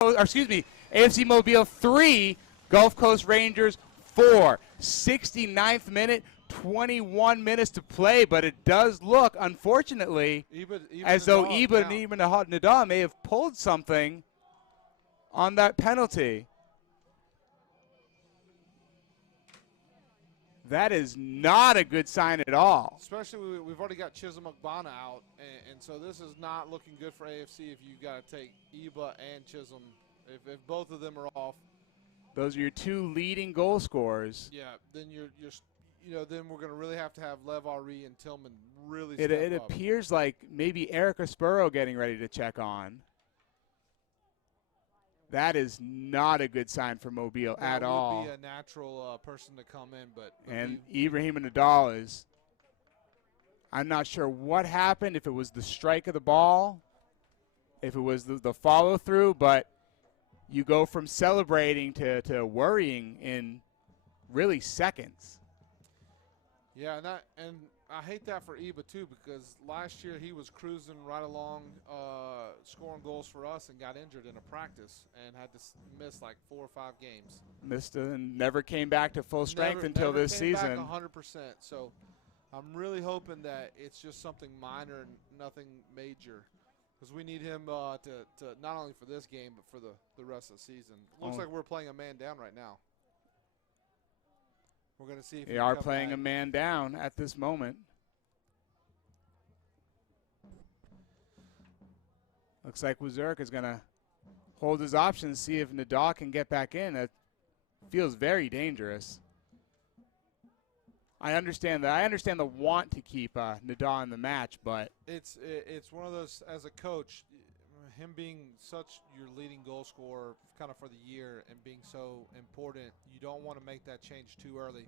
or excuse me, AFC Mobile 3, Gulf Coast Rangers 4. 69th minute, 21 minutes to play, but it does look, unfortunately, as though Ibn Nadal may have pulled something on that penalty. That is not a good sign at all. Especially we've already got Chisholm Ogbonna out, and so this is not looking good for AFC if you got to take Iba and Chisholm. If both of them are off. Those are your two leading goal scorers. Yeah, then then we're going to really have Lev Ari and Tillman really step up. It appears like maybe Eric Aspero getting ready to check on. That is not a good sign for Mobile at all. That would be a natural person to come in, but and Ibrahim Nadal is. I'm not sure what happened, if it was the strike of the ball, if it was the follow through, but you go from celebrating to worrying in really seconds. Yeah, and I hate that for Iba too, because last year he was cruising right along, scoring goals for us, and got injured in a practice and had to miss like 4 or 5 games. Missed it and never came back to full strength until this season. Back 100%. So I'm really hoping that it's just something minor and nothing major, because we need him to not only for this game but for the rest of the season. Looks like we're playing a man down right now. We're going to see if they are playing a man down at this moment. Looks like Wazurk is going to hold his options, see if Nadal can get back in. That feels very dangerous. I understand that. I understand the want to keep Nadal in the match, but it's one of those, as a coach, him being such your leading goal scorer kind of for the year and being so important, you don't want to make that change too early.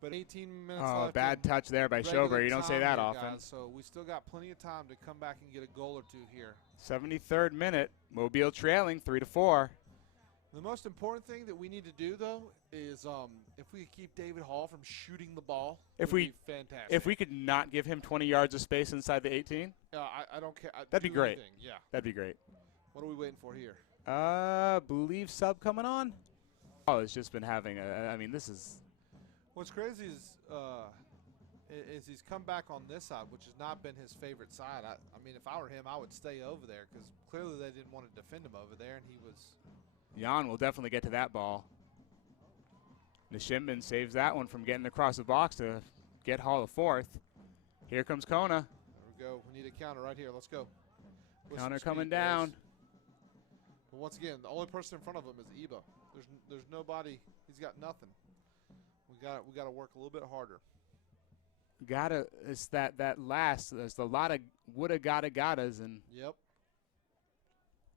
But 18 minutes left. Oh, bad touch there by Schober. You don't say that often. Guys, so we still got plenty of time to come back and get a goal or two here. 73rd minute, Mobile trailing 3-4. The most important thing that we need to do, though, is if we could keep David Hall from shooting the ball, it would be fantastic. If we could not give him 20 yards of space inside the 18. I don't care. That'd be great. Anything. Yeah. That'd be great. What are we waiting for here? Believe sub coming on. Oh, it's just been having I mean, this is. What's crazy is he's come back on this side, which has not been his favorite side. I mean, if I were him, I would stay over there, because clearly they didn't want to defend him over there, and he was. Jan will definitely get to that ball. Nishimban saves that one from getting across the box to get Hall a fourth. Here comes Kona. There we go. We need a counter right here. Let's go. Counter coming down. But once again, the only person in front of him is Iba. There's nobody. He's got nothing. We got to work a little bit harder. It's that last. There's a lot of woulda, gottas, and. Yep.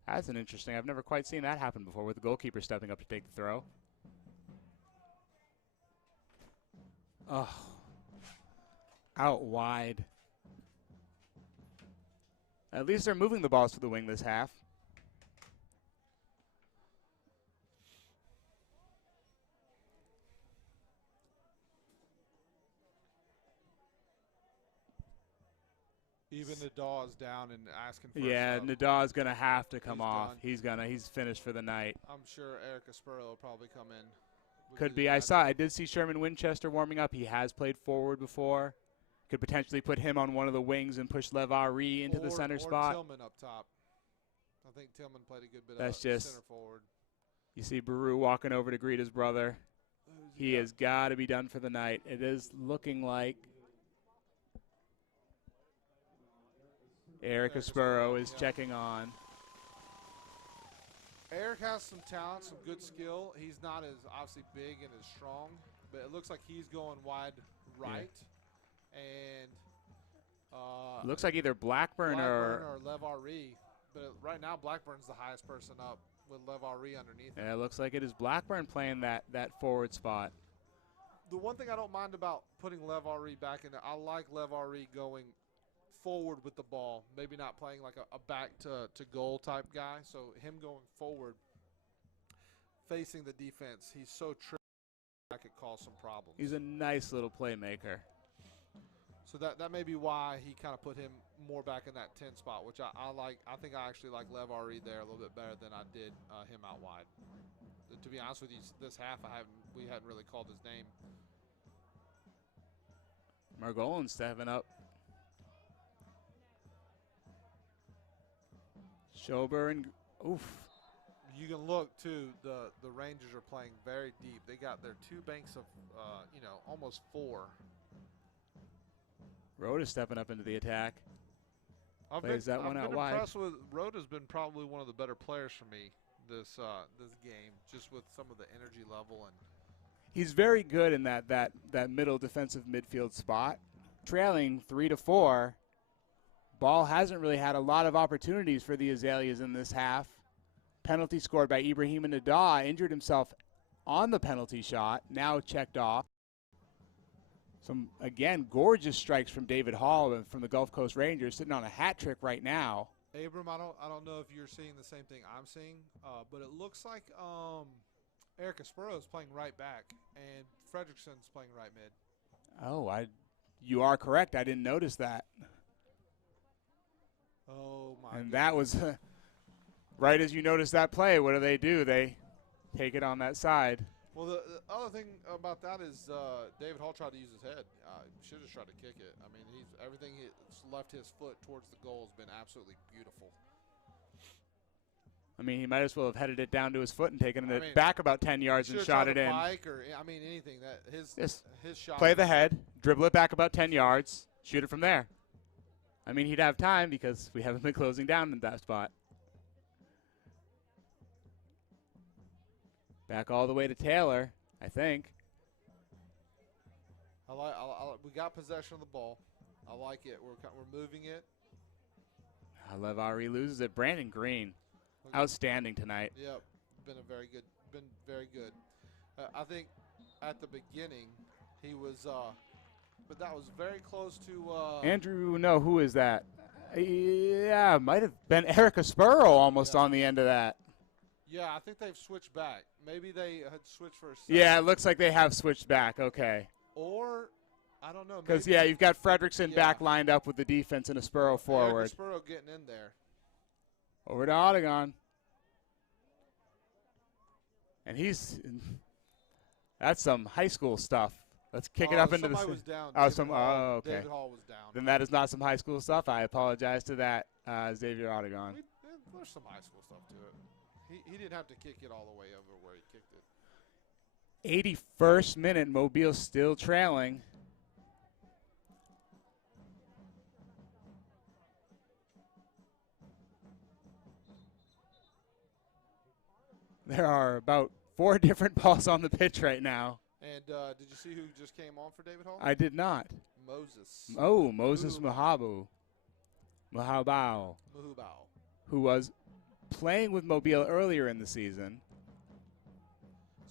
That's an interesting. I've never quite seen that happen before, with the goalkeeper stepping up to take the throw. Oh. Out wide. At least they're moving the balls to the wing this half. Even Nadal is down and asking for Yeah, Nadal is going to have to come off. Done. He's finished for the night. I'm sure Eric Aspero will probably come in. Could be. I did see Sherman Winchester warming up. He has played forward before. Could potentially put him on one of the wings and push Lev Ari into the center spot. Tillman up top. I think Tillman played a good bit of center forward. You see Baru walking over to greet his brother. He has got to be done for the night. It is looking like Eric Aspero is checking on. Eric has some talent, some good skill. He's not as obviously big and as strong, but it looks like he's going wide right. Yeah. And looks like either Blackburn or Lev Ari. But right now Blackburn's the highest person up with Lev Ari underneath him. Yeah, it looks like it is Blackburn playing that forward spot. The one thing I don't mind about putting Lev Ari back in there, I like Lev Ari going forward with the ball, maybe not playing like a back to goal type guy. So him going forward, facing the defense, he's so tricky that could cause some problems. He's a nice little playmaker. So that may be why he kind of put him more back in that 10 spot, which I like. I think I actually like Lev RE there a little bit better than I did him out wide. To be honest with you, this half we hadn't really called his name. Margolin stepping up. Schober and oof. You can look too. The Rangers are playing very deep. They got their 2 banks of almost 4. Rhoda's stepping up into the attack. I've Plays that one out wide. Impressed with Rhoda's been probably one of the better players for me this game, just with some of the energy level and. He's very good in that middle defensive midfield spot. Trailing 3-4. Ball hasn't really had a lot of opportunities for the Azaleas in this half. Penalty scored by Ibrahim Nadah. Injured himself on the penalty shot. Now checked off. Some, again, gorgeous strikes from David Hall and from the Gulf Coast Rangers, sitting on a hat trick right now. Abram, I don't know if you're seeing the same thing I'm seeing, but it looks like Eric Aspuro is playing right back, and Fredrickson's playing right mid. Oh, you are correct. I didn't notice that. Oh, my And goodness. that was right as you notice that play. What do? They take it on that side. Well, the other thing about that is David Hall tried to use his head. Should have tried to kick it. I mean, everything he's left his foot towards the goal has been absolutely beautiful. I mean, he might as well have headed it down to his foot and taken it back about 10 yards and shot it in. Bike or, anything. His shot. Play the head, dribble it back about 10 yards, shoot it from there. I mean, he'd have time because we haven't been closing down in that spot. Back all the way to Taylor, I think. We got possession of the ball. I like it. We're moving it. Lev RE loses it. Brandon Green, outstanding tonight. Yep, been very good. I think at the beginning he was, but that was very close to. Andrew, no, who is that? Yeah, might have been Eric Aspuro almost on the end of that. Yeah, I think they've switched back. Maybe they had switched for a second. Yeah, it looks like they have switched back. Okay. Or, I don't know. Because, yeah, you've got Fredrickson back lined up with the defense and Aspuro forward. Eric Aspuro getting in there. Over to Odegon. And that's some high school stuff. Let's kick it up into the. Somebody was down. Okay. David Hall was down. Then that is not some high school stuff. I apologize to that, Xavier Odegon. There's some high school stuff to it. He didn't have to kick it all the way over where he kicked it. 81st minute, Mobile still trailing. There are about 4 different balls on the pitch right now. And did you see who just came on for David Hall? I did not. Moses. Oh, Moses Muhabau, who was playing with Mobile earlier in the season.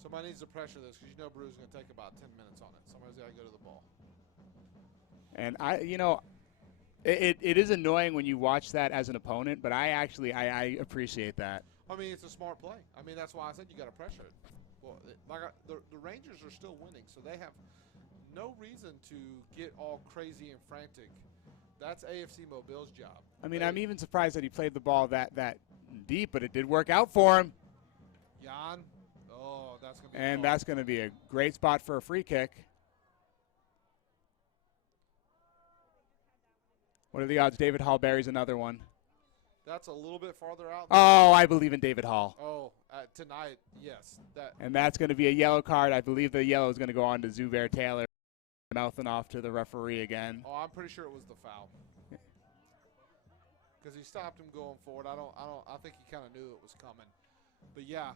Somebody needs to pressure this because you know Brew's going to take about 10 minutes on it. Somebody's got to go to the ball. And it is annoying when you watch that as an opponent, but I appreciate that. I mean, it's a smart play. I mean, that's why I said you got to pressure it. Well, the Rangers are still winning, so they have no reason to get all crazy and frantic. That's AFC Mobile's job. I mean, I'm even surprised that he played the ball that deep, but it did work out for him. Jan, oh, that's going to be. And that's going to be a great spot for a free kick. What are the odds? David Hall buries another one. That's a little bit farther out. Oh, I believe in David Hall. Oh, tonight, yes. And that's going to be a yellow card. I believe the yellow is going to go on to Zubair Taylor, mouthing off to the referee again. Oh, I'm pretty sure it was the foul. Because he stopped him going forward. I think he kind of knew it was coming. But yeah,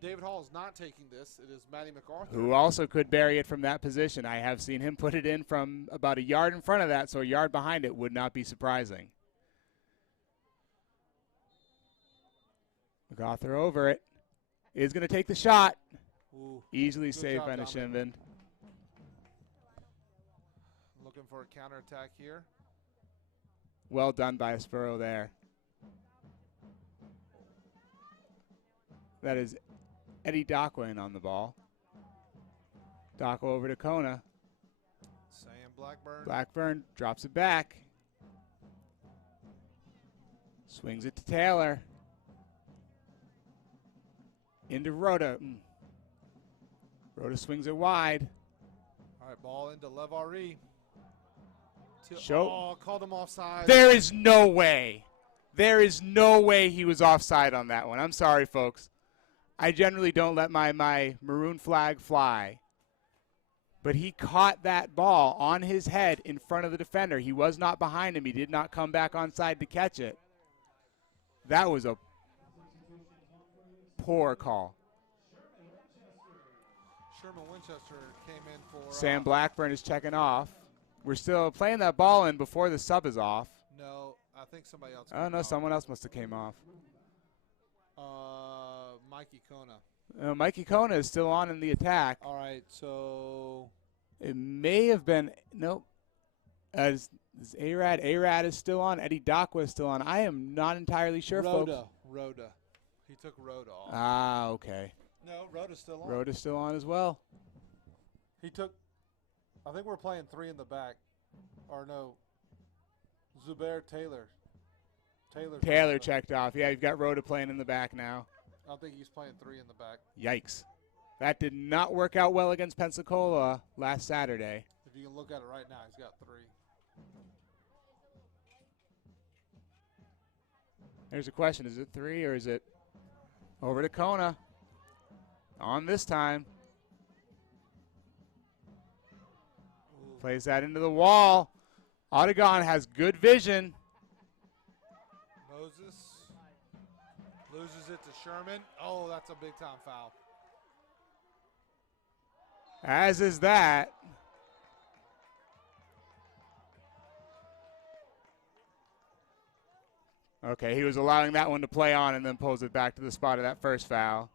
David Hall is not taking this. It is Matty MacArthur. Who also could bury it from that position. I have seen him put it in from about a yard in front of that, so a yard behind it would not be surprising. MacArthur over it. Is going to take the shot. Ooh, easily saved by Nishinvan. Looking for a counterattack here. Well done by Aspuro there. That is Eddie Dockwin on the ball. Dockwin over to Kona. Sam Blackburn. Blackburn drops it back. Swings it to Taylor. Into Rhoda. Rhoda swings it wide. All right, ball into Levari. Show. Oh, called him offside. There is no way. There is no way he was offside on that one. I'm sorry, folks. I generally don't let my maroon flag fly. But he caught that ball on his head in front of the defender. He was not behind him. He did not come back onside to catch it. That was a poor call. Sherman Winchester came in for... Sam Blackburn is checking off. We're still playing that ball in before the sub is off. No, I think somebody else. Oh, no, someone else must have came off. Mikey Kona. Mikey Kona is still on in the attack. All right, so... It may have been, nope. Is Arad? Arad is still on. Eddie Docwa is still on. I am not entirely sure, folks. Rhoda. He took Rhoda off. Ah, okay. No, Rhoda's still on. Rhoda's still on as well. He took, I think we're playing 3 in the back. Or no, Zubair Taylor. Taylor checked off. Yeah, you've got Rhoda playing in the back now. I think he's playing 3 in the back. Yikes. That did not work out well against Pensacola last Saturday. If you can look at it right now, he's got 3. There's a question. Is it 3 or is it over to Kona? On this time. Ooh. Plays that into the wall. Odegon has good vision. Moses loses it to Sherman. Oh, that's a big-time foul. As is that. Okay, he was allowing that one to play on and then pulls it back to the spot of that first foul.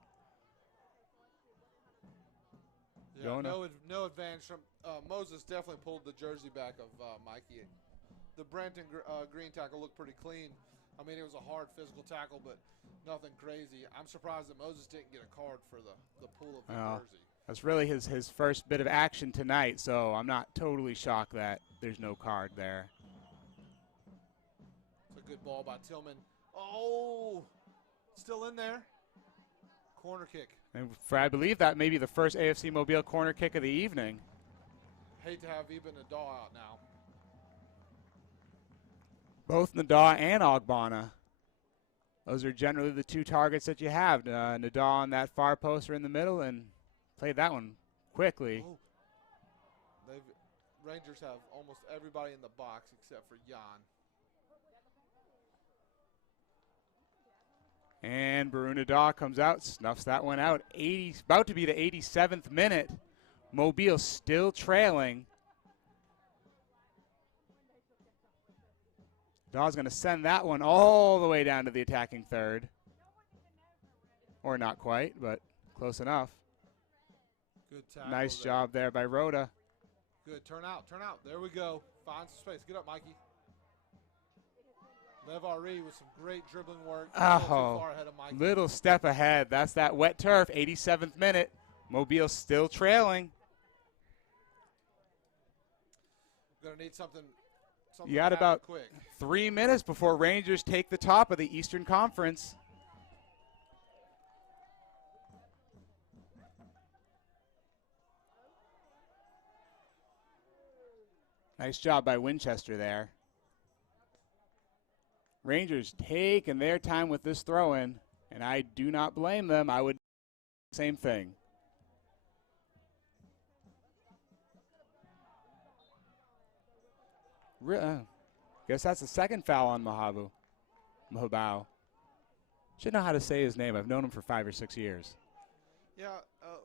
Yeah, no advantage from Moses. Definitely pulled the jersey back of Mikey. The Brenton Green tackle looked pretty clean. I mean, it was a hard physical tackle, but nothing crazy. I'm surprised that Moses didn't get a card for the pull of the jersey. That's really his first bit of action tonight, so I'm not totally shocked that there's no card there. It's a good ball by Tillman. Oh, still in there. Corner kick. And for, I believe that may be the first AFC Mobile corner kick of the evening. Hate to have Ibn Nadal out now. Both Nadal and Ogbonna. Those are generally the 2 targets that you have. Nadal on that far post or in the middle, and played that one quickly. Oh. Rangers have almost everybody in the box except for Jan. And Barunadaw comes out, snuffs that one out. About to be the 87th minute. Mobile still trailing. Daw's going to send that one all the way down to the attacking third. Or not quite, but close enough. Good tackle. Nice there. job there by Rhoda. Good. Turn out. There we go. Find some space. Get up, Mikey. Levari with some great dribbling work. Oh, Too far ahead of Mikey. Little step ahead. That's that wet turf, 87th minute. Mobile still trailing. Going to need something You got about quick. 3 minutes before Rangers take the top of the Eastern Conference. Nice job by Winchester there. Rangers taking their time with this throw-in, and I do not blame them. I would do the same thing. Guess that's the second foul on Mahabau. Should know how to say his name. I've known him for 5 or 6 years. Yeah,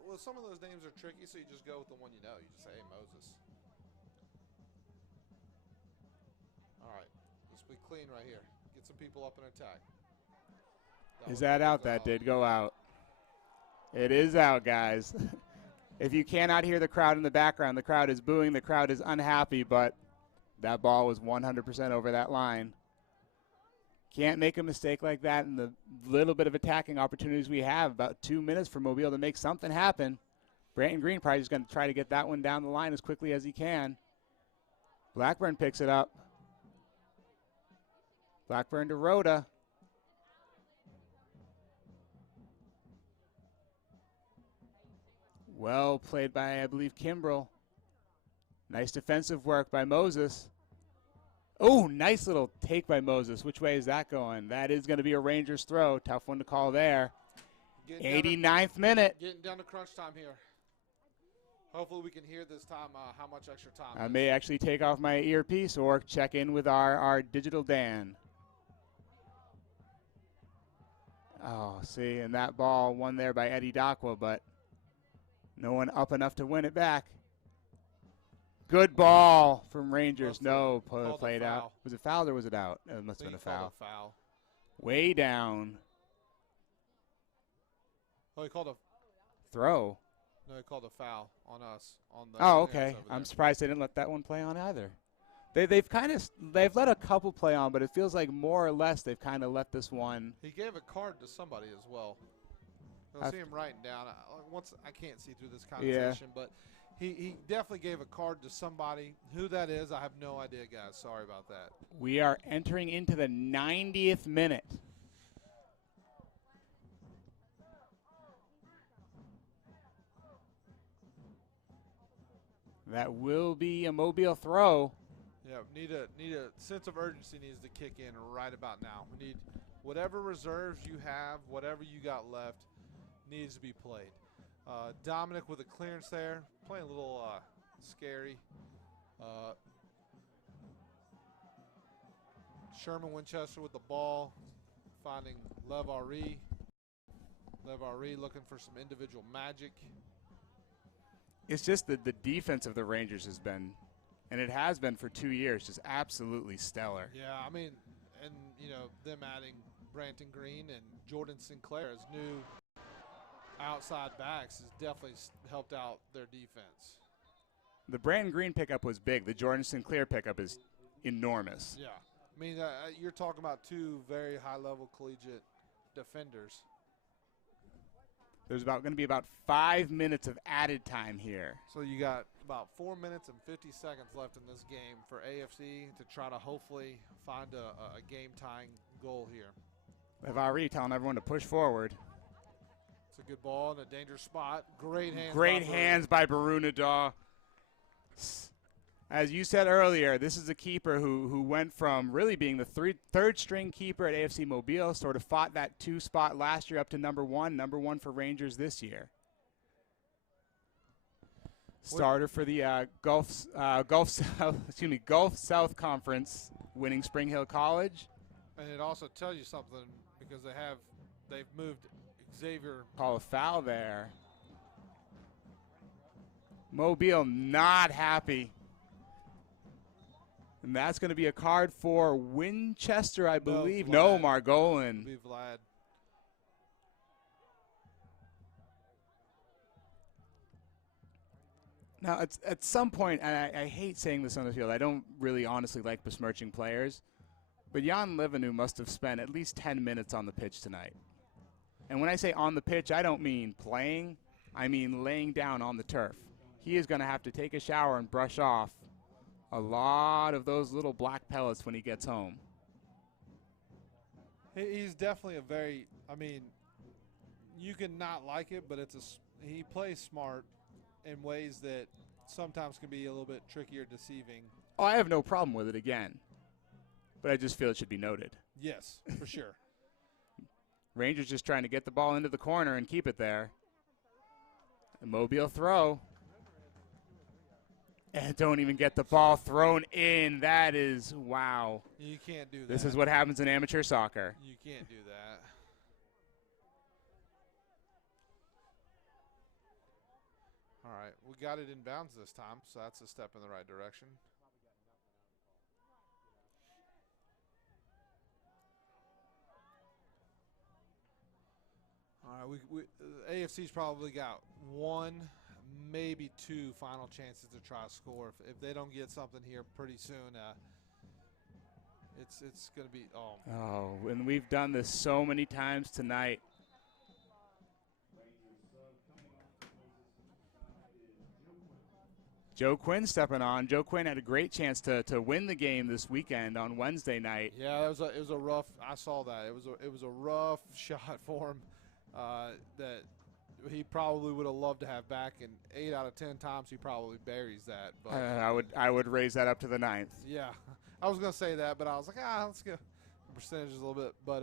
well, some of those names are tricky, so you just go with the one you know. You just say, hey, Moses. All right, let's be clean right here. Get some people up and attack. Is that out? That did go out. It is out, guys. If you cannot hear the crowd in the background, the crowd is booing. The crowd is unhappy, but that ball was 100% over that line. Can't make a mistake like that in the little bit of attacking opportunities we have. About 2 minutes for Mobile to make something happen. Brandon Green probably is going to try to get that one down the line as quickly as he can. Blackburn picks it up. Blackburn to Rhoda. Well played by, I believe, Kimbrell. Nice defensive work by Moses. Oh, nice little take by Moses. Which way is that going? That is going to be a Rangers throw. Tough one to call there. 89th minute. Getting down to crunch time here. Hopefully we can hear this time how much extra time. I may actually take off my earpiece or check in with our digital Dan. Oh, see, and that ball won there by Eddie Dakwa, but no one up enough to win it back. Good ball from Rangers. No, played out. Was it fouled or was it out? It must have been a foul. Way down. Oh, he called a throw. No, he called a foul on us. On the oh, okay. I'm surprised they didn't let that one play on either. They've let a couple play on, but it feels like more or less they've kind of let this one. He gave a card to somebody as well. I see him writing down. I can't see through this conversation, but he definitely gave a card to somebody. Who that is, I have no idea, guys. Sorry about that. We are entering into the 90th minute. That will be a Mobile throw. Yeah, need a sense of urgency needs to kick in right about now. We need whatever reserves you have, whatever you got left, needs to be played. Dominic with a clearance there, playing a little scary. Sherman Winchester with the ball, finding Lev Ari. Lev Ari looking for some individual magic. It's just that the defense of the Rangers has been, and it has been for 2 years, just absolutely stellar. Yeah, I mean, and, you know, them adding Branton Green and Jordan Sinclair as new outside backs has definitely helped out their defense. The Branton Green pickup was big. The Jordan Sinclair pickup is enormous. Yeah. I mean, you're talking about two very high-level collegiate defenders. There's going to be about 5 minutes of added time here. So you got about 4 minutes and 50 seconds left in this game for AFC to try to hopefully find a game-tying goal here. Levari telling everyone to push forward. It's a good ball in a dangerous spot. Great hands. Great hands by Barunadaw. As you said earlier, this is a keeper who went from really being the third string keeper at AFC Mobile, sort of fought that 2 spot last year up to number one for Rangers this year. Starter for the Gulf South Conference, winning Spring Hill College. And it also tells you something because they've moved Xavier. Call a foul there. Mobile not happy. And that's going to be a card for Winchester, I believe. No, Margolin. Be Vlad. Now, at some point, and I hate saying this on the field, I don't really honestly like besmirching players, but Jan Livenu must have spent at least 10 minutes on the pitch tonight. And when I say on the pitch, I don't mean playing. I mean laying down on the turf. He is going to have to take a shower and brush off a lot of those little black pellets when he gets home. He's definitely you can not like it, but he plays smart in ways that sometimes can be a little bit tricky or deceiving. Oh, I have no problem with it again, but I just feel it should be noted. Yes, for sure. Rangers just trying to get the ball into the corner and keep it there. A Mobile throw. And don't even get the ball thrown in. That is, wow. You can't do that. This is what happens in amateur soccer. You can't do that. All right, we got it in bounds this time, so that's a step in the right direction. All right, AFC's probably got 1, maybe 2 final chances to try to score. If they don't get something here pretty soon, it's going to be Oh, and we've done this so many times tonight. Joe Quinn stepping on. Joe Quinn had a great chance to win the game this weekend on Wednesday night. Yeah, it was a rough. I saw that. It was a rough shot for him that he probably would have loved to have back. And 8 out of 10 times he probably buries that. But I would raise that up to the 9th. Yeah, I was gonna say that, but I was like, let's go percentages a little bit. But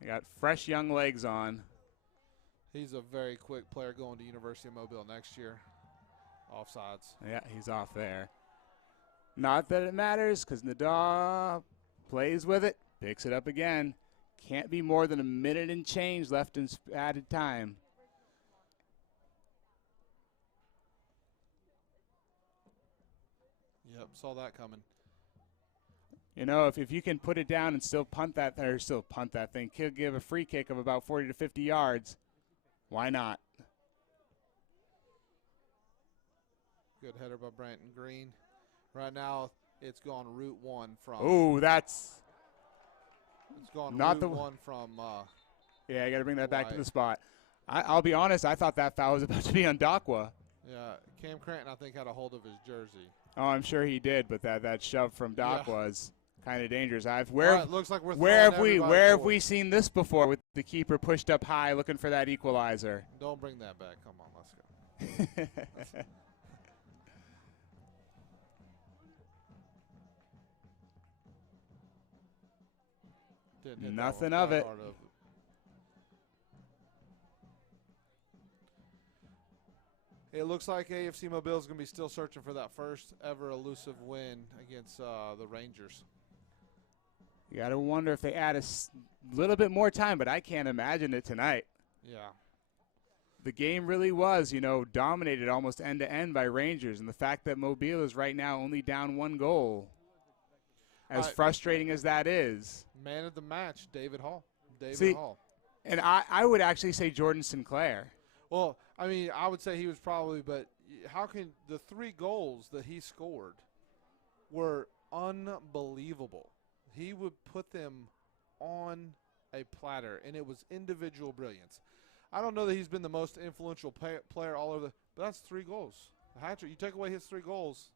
he got fresh young legs on. He's a very quick player going to University of Mobile next year. Offsides. Yeah, he's off there. Not that it matters, because Nadal plays with it, picks it up again. Can't be more than a minute and change left in added time. Yep, saw that coming. You know, if you can put it down and still punt that thing, give a free kick of about 40 to 50 yards, why not? Good header by Branton Green. Right now, it's gone route 1 from. Ooh, it's gone not route the 1 from. Yeah, I got to bring that back to White. the spot. I'll be honest, I thought that foul was about to be on Dakwa. Yeah, Cam Cranton, I think, had a hold of his jersey. Oh, I'm sure he did, but that shove from Dakwa is kind of dangerous. Looks like where have we seen this before with the keeper pushed up high looking for that equalizer? Don't bring that back. Come on, let's go. Nothing of it. It looks like AFC Mobile is going to be still searching for that first ever elusive win against the Rangers. You got to wonder if they add a little bit more time, but I can't imagine it tonight. Yeah. The game really was, dominated almost end to end by Rangers, and the fact that Mobile is right now only down 1 goal, as frustrating as that is. Man of the match, David Hall. Hall. And I would actually say Jordan Sinclair. Well, I mean, I would say he was probably, but how can the 3 goals that he scored were unbelievable. He would put them on a platter, and it was individual brilliance. I don't know that he's been the most influential player all over, but that's 3 goals. The hat trick, you take away his 3 goals.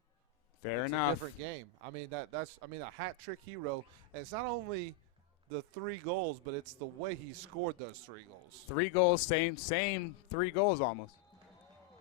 Fair it's enough. A different game. I mean that's a hat trick hero, and it's not only the 3 goals, but it's the way he scored those 3 goals. 3 goals, same 3 goals almost.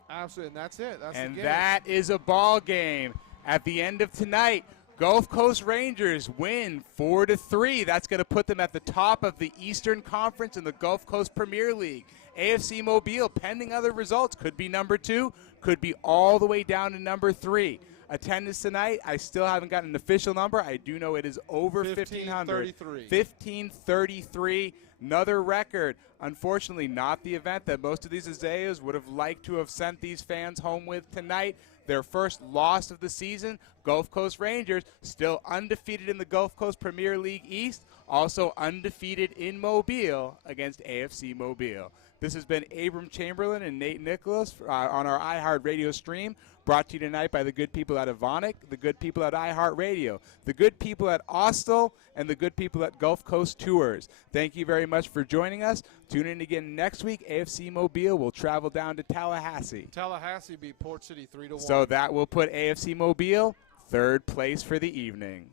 Absolutely, and that's it. That's and the game. That is a ball game. At the end of tonight, Gulf Coast Rangers win 4-3. That's going to put them at the top of the Eastern Conference in the Gulf Coast Premier League. AFC Mobile, pending other results, could be number 2, could be all the way down to number 3. Attendance tonight, I still haven't gotten an official number. I do know it is over 1,500. 1,533. Another record. Unfortunately, not the event that most of these Azaleas would have liked to have sent these fans home with tonight. Their first loss of the season. Gulf Coast Rangers still undefeated in the Gulf Coast Premier League East. Also undefeated in Mobile against AFC Mobile. This has been Abram Chamberlain and Nate Nicholas on our iHeartRadio stream, brought to you tonight by the good people at Avonic, the good people at iHeartRadio, the good people at Austell, and the good people at Gulf Coast Tours. Thank you very much for joining us. Tune in again next week. AFC Mobile will travel down to Tallahassee. Tallahassee beat Port City 3-1. So that will put AFC Mobile 3rd place for the evening.